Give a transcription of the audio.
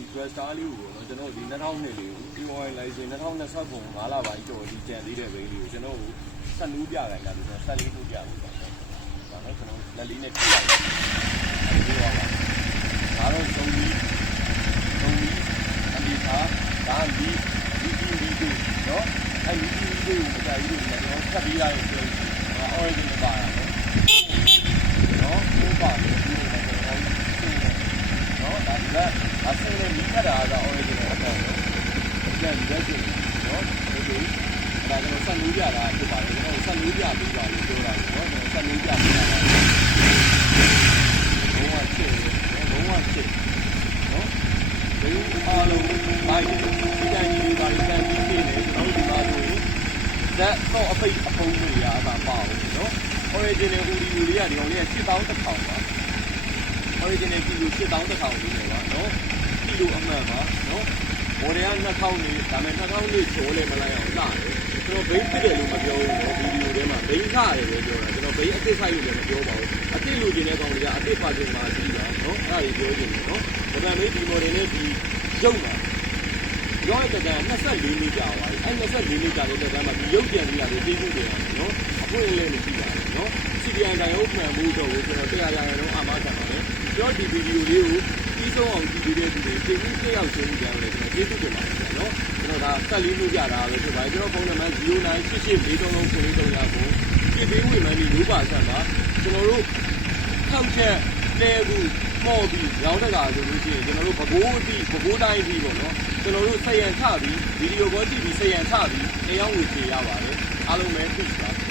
ဒီ cluster လေးကိုနော်ကျွန်တော်ဒီ2000နှစ်လေးကိုဒီ online license 2020ပုံ5လပိုင်းကျော်ဒီကြံသေးတဲ့ဘိန်းလေးကိုကျွန်တော်ဆက်နူးပြခိုင်းတာပြီးတော့ဆက်လေးထုတ်ပြဖို့ပါဒါနဲ့ကျွန်တော်လက်လေးနဲ့ပြလိုက်ဒီတော့ဒါတော့သုံးပြီးအဒီသားဒါဒီတို့နော်အဲဒီတို့ကိုကြာကြီးတွေကျွန်တော်ဆက်ပြီးရရင်ပြောလို့origin ပါတာနော်ဘိုးပါတယ်ဒီလိုကျွန်တော်နော်ဒါကအစင်းလေးမိခတ်တာက origin ပေါ့နော်ပြန်ရက်ကျင်နော်ဒီဒါကျွန်တော်ဆက်လို့ပြတာဖြစ်ပါတယ်ကျွန်တော်ဆက်လို့ပြပေးပါလို့ပြောတာနော်ကျွန်တော်ဆက်လို့ပြပေးတာလုံးဝချစ်နော်ဒီအားလုံးပိုင်းဒီကံကြီးတွေပါတန်ပြီးနေတယ်ကျွန်တော်ဒီမှာဆိုရင်ဇက်တော့အပိတ်အဖုံးတွေရာပါပါဘူးနော် original audio လေးကဒီကောင်လေးက8000ပါ original kilo 8000လေးပါနော်ကီလိုအမှန်ပါနော်မော်ဒယ်က2000လေးဒါပေမဲ့2000လေးကျော်လဲမလိုက်အောင်လာတယ်ကျွန်တော်ဘိန်းဖြစ်တယ်လို့မပြောဘူးနော်ဗီဒီယိုထဲမှာဘိန်းထားတယ်ပဲပြောတာကျွန်တော်ဘိန်းအစ်စ်ဆိုင်လို့လည်းမပြောပါဘူးအစ်စ်လူကျင်တဲ့ကောင်တွေကအစ်စ်ပါကျင်မှာကြီးပါနော်အဲ့ဒါကြီးပြောချင်တယ်နော်ဒါပေမဲ့ဒီမော်ဒယ်နဲ့ဒီရုပ်မှာရောရတဲ့24မိကြာပါပြီအဲ့24မိကြာတဲ့တန်းမှာဒီရုပ်ပြန်ပြီးရတယ်သိဖို့တယ်နော်အခုလည်းမရှိပါဘူးနော် CDN တိုင်ဟုတ်ခံမှုတော့ကိုကျွန်တော်တရားရရတော့အာမခံပါတယ်ကျွန်တော်ဒီဗီဒီယိုလေးကိုပြီးဆုံးအောင်ကြည့်ပေးတဲ့သူတွေသိပြီးတစ်ယောက်ချင်းကြတယ်ကျွန်တော်ကျေးဇူးတင်ပါတယ်နော်ကျွန်တော်ဒါဆက်လေးလို့ကြတာပဲဖြစ်ပါတယ်ကျွန်တော်ဖုန်းနံပါတ်0988433300ကိုပြပေးဝင်မှန်းဒီလိုပါဆက်ပါကျွန်တော်တို့ထောက်ချက်တဲဘူးမော်ပြီးရောင်းတကာဆိုလို့ရှိရင်ကျွန်တော်တို့ဘကိုးတိုင်းပြီးပေါ့နော်ကျွန်တော်တို့ဆက်ရန်ချပြီးဗီဒီယိုပေါ်ကြည့်ပြီးဆက်ရန်ချပြီးတရားဝင်ဖြေရပါတယ်အားလုံးပဲသိပါ